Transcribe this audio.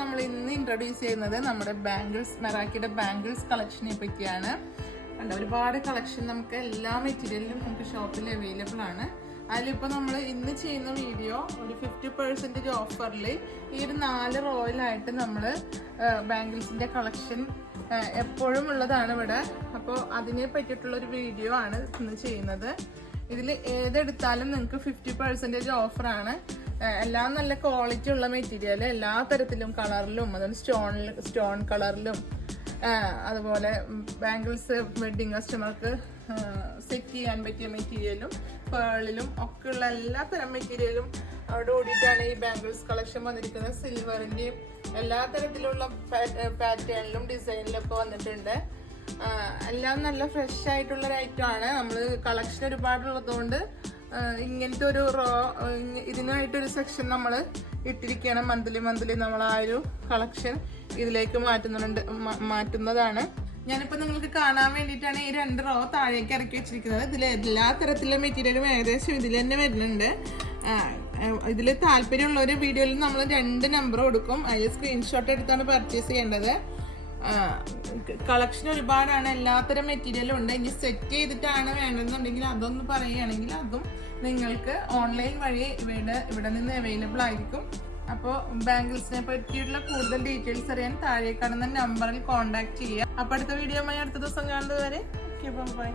നമ്മൾ ഇന്ന് ഇൻട്രൊഡ്യൂസ് ചെയ്യുന്നത് നമ്മുടെ മെറാക്കിയുടെ ബാംഗിൾസ് കളക്ഷനെ പറ്റിയാണ്. ഒരുപാട് കളക്ഷൻ നമുക്ക് എല്ലാ മെറ്റീരിയലിലും നമുക്ക് ഷോപ്പിൽ അവൈലബിൾ ആണ്. അതിലിപ്പോൾ നമ്മൾ ഇന്ന് ചെയ്യുന്ന വീഡിയോ ഒരു 50% ഓഫറിൽ ഈ ഒരു 4 റോയിലായിട്ട് നമ്മൾ ബാംഗിൾസിൻ്റെ കളക്ഷൻ എപ്പോഴും ഉള്ളതാണ് ഇവിടെ. അപ്പോൾ അതിനെ പറ്റിയിട്ടുള്ളൊരു വീഡിയോ ആണ് ഇന്ന് ചെയ്യുന്നത്. ഇതിൽ ഏതെടുത്താലും നിങ്ങൾക്ക് 50% ഓഫറാണ്. എല്ലാം നല്ല ക്വാളിറ്റി ഉള്ള മെറ്റീരിയൽ, എല്ലാ തരത്തിലും കളറിലും, അതുപോലെ സ്റ്റോൺ കളറിലും, അതുപോലെ ബാംഗിൾസ് വെഡ്ഡിങ് കസ്റ്റമർക്ക് സെറ്റ് ചെയ്യാൻ പറ്റിയ മെറ്റീരിയലും പേളിലും ഒക്കെ ഉള്ള എല്ലാ തരം മെറ്റീരിയലും അവിടെ ഓടിയിട്ടാണ് ഈ ബാംഗിൾസ് കളക്ഷൻ വന്നിരിക്കുന്നത്. സിൽവറിൻ്റെയും എല്ലാ തരത്തിലുള്ള പാറ്റേണിലും ഡിസൈനിലും ഒക്കെ വന്നിട്ടുണ്ട്. എല്ലാം നല്ല ഫ്രഷ് ആയിട്ടുള്ളൊരു ഐറ്റമാണ്. നമ്മൾ കളക്ഷൻ ഒരുപാടുള്ളതുകൊണ്ട് ഇങ്ങനത്തെ ഒരു ഇതിനായിട്ടൊരു സെക്ഷൻ നമ്മൾ ഇട്ടിരിക്കുകയാണ്. മന്ത്ലി നമ്മൾ ആ ഒരു കളക്ഷൻ ഇതിലേക്ക് മാറ്റുന്നതാണ്. ഞാനിപ്പോൾ നിങ്ങൾക്ക് കാണാൻ വേണ്ടിയിട്ടാണ് ഈ 2 റോ താഴേക്ക് ഇറക്കി വെച്ചിരിക്കുന്നത്. ഇതിൽ എല്ലാ തരത്തിലുള്ള മെറ്റീരിയലും ഏകദേശം ഇതിൽ തന്നെ വരുന്നുണ്ട്. ഇതിൽ താല്പര്യമുള്ള ഒരു വീഡിയോയിൽ നമ്മൾ 2 നമ്പർ കൊടുക്കും. അതിൽ സ്ക്രീൻഷോട്ട് എടുത്താണ് പർച്ചേസ് ചെയ്യേണ്ടത്. കളക്ഷൻ ഒരുപാടാണ്, എല്ലാത്തരം മെറ്റീരിയലും ഉണ്ട്. ഇനി സെറ്റ് ചെയ്തിട്ടാണ് വേണ്ടതെന്നുണ്ടെങ്കിൽ അതൊന്ന് പറയുകയാണെങ്കിൽ അതും നിങ്ങൾക്ക് ഓൺലൈൻ വഴി ഇവിടെ നിന്ന് അവൈലബിൾ ആയിരിക്കും. അപ്പോൾ ബാംഗിൾസിനെ പറ്റിയുള്ള കൂടുതൽ ഡീറ്റെയിൽസ് അറിയാൻ താഴെ കാണുന്ന നമ്പറിൽ കോൺടാക്ട് ചെയ്യുക. അപ്പോൾ അടുത്ത വീഡിയോയുമായി അടുത്ത ദിവസം കാണുന്നത് വരെ ബൈ.